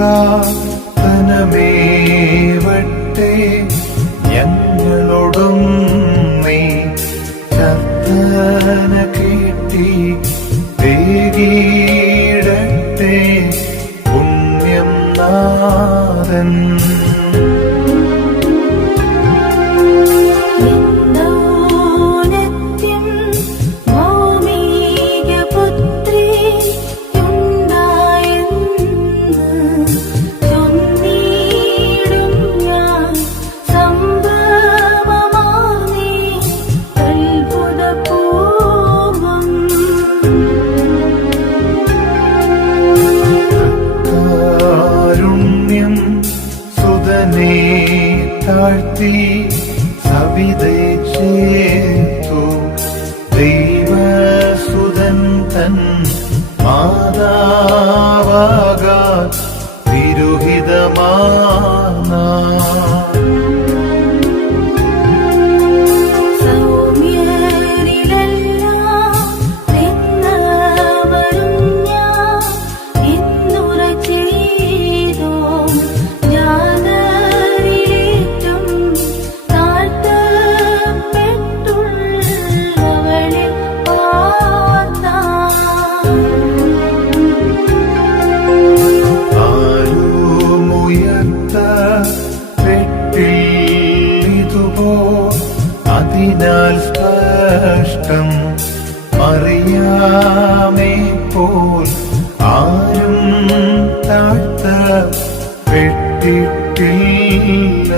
പ്രാർത്ഥനമേവട്ടെ ഞങ്ങളോടും നീ കർത്തന കേട്ടി തേകീടട്ടെ പുണ്യം നാഥൻ. താഴ്ത്തി സവിതേ ചേർത്തു. ദൈവസുതൻ തൻ മാതാവാകാ തിരുഹിതമാനാ അതിനാൽ സ്പഷ്ടം അറിയാമേ പോൽ ആരും താഴ്ത്തപ്പെട്ടിട്ടില്ല.